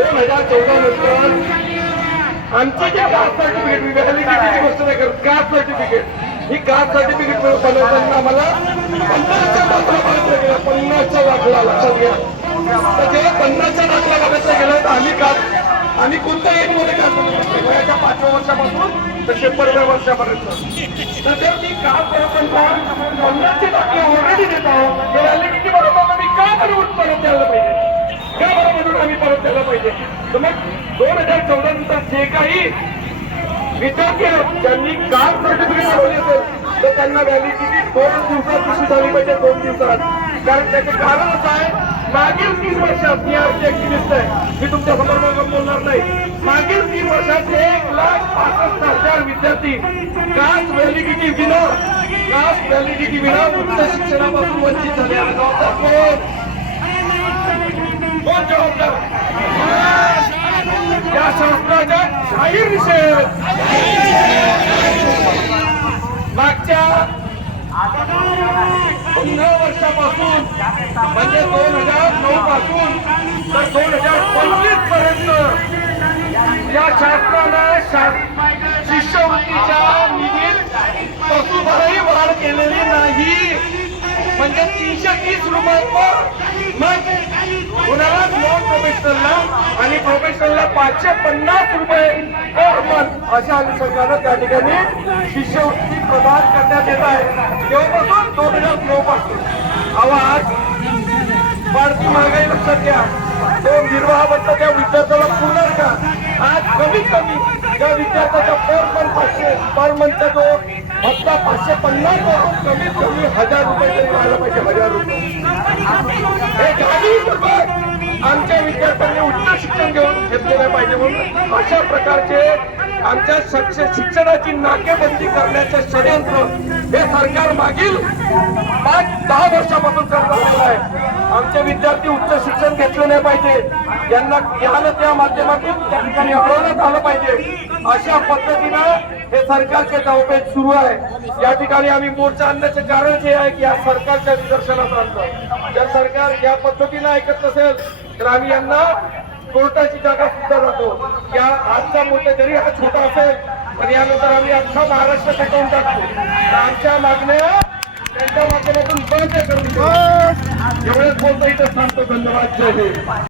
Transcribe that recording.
दोन हजार चौदा नंतर आमचं जे कास्ट सर्टिफिकेट मी किती गोष्ट नाही करत. कास्ट सर्टिफिकेट ही कास्ट सर्टिफिकेट बनवताना आम्हाला पन्नासच्या दाखला बघायचा गेला. पन्नासच्या दाखला लक्षात घ्या. तर जेव्हा पन्नासच्या दाखला बघायचा गेला तर आम्ही कास्ट आम्ही कोणत्या एक मध्ये कास्ट वयाच्या पाचव्या वर्षापासून तर शंभरव्या वर्षापर्यंत. तर ते मी कास्ट पन्नासचे दाखले ऑलरेडी देत आहोत तर मग दोन हजार चौदा नंतर जे काही विद्यार्थी आहेत, ज्यांनी कास्ट सर्टिफिकेट बनवले असेल तर त्यांना व्हॅलिडिटी दोन दिवसात इश्यू झाली पाहिजे दोन दिवसात. कारण त्याचं कारण असं आहे मागील तीन वर्षात मी आमची ऍक्टिव्हिस्ट आहे मी तुमच्यासमोर बोलणार नाही. मागील तीन वर्षात एक लाख पासष्ट हजार विद्यार्थी कास्ट व्हॅलिडिटी विना कास्ट व्हॅलिडिटी विना उच्च शिक्षणापासून वंचित झाले. जबाबदार कोण कोण जबाबदार? जाहीर निषेध. मागच्या पंधरा वर्षापासून म्हणजे दोन हजार नऊ पासून तर दोन हजार पंचवीसपर्यंत म्हणजे तीनशे तीस रुपये कुणाला नॉन प्रोफेशनलला आणि प्रोफेशनलला पाचशे पन्नास रुपये पर मंथ अशा अनुषंगानं त्या ठिकाणी शिष्यवृत्ती प्रदान करण्यात येत आहे. तेव्हापासून दोन हजार नऊ पासून आवाज आज वाढती महागाई लक्षात घ्या. तो निर्वाह भत्ता त्या विद्यार्थ्याला पुरणार का आज कमीत कमी त्या विद्यार्थ्याचा पर मंथ पाचशे पर मंथचा जो भत्ता पाचशे पन्नास कमीत कमी हजार रुपये तरी व्हायला पाहिजे हजार रुपये. हे आमच्या विद्यार्थ्यांनी उच्च शिक्षण घेऊन घेतलेलं पाहिजे म्हणून. अशा प्रकारचे आमच्या शिक्ष- शिक्षणाची नाकेबंदी करण्याचे षडयंत्र हे सरकार मागील पाच दहा वर्षापासून करत आहे. आमचे विद्यार्थी उच्च शिक्षण पाहिजे. यांना याला त्या माध्यमातून त्या ठिकाणी अडवण्यात आलं पाहिजे. अशा पद्धतीनं हे सरकारचे धावपेच सुरू आहे. या ठिकाणी आम्ही मोर्चा आणण्याचे कारण जे आहे की या सरकारच्या निदर्शनात आणतं. जर सरकार या पद्धतीनं ऐकत नसेल तर आम्ही यांना कोर्टाची जागा सुद्धा जातो. या आजचा मोर्चा जरी हा छोटा असेल पण यानंतर आम्ही अख्खा महाराष्ट्र टाकून टाकतो. तर आमच्या मागण्या त्यांच्या माध्यमातून बंद करून देऊ. एवढेच बोलता इथं सांगतो धन्यवाद. जय हिंद.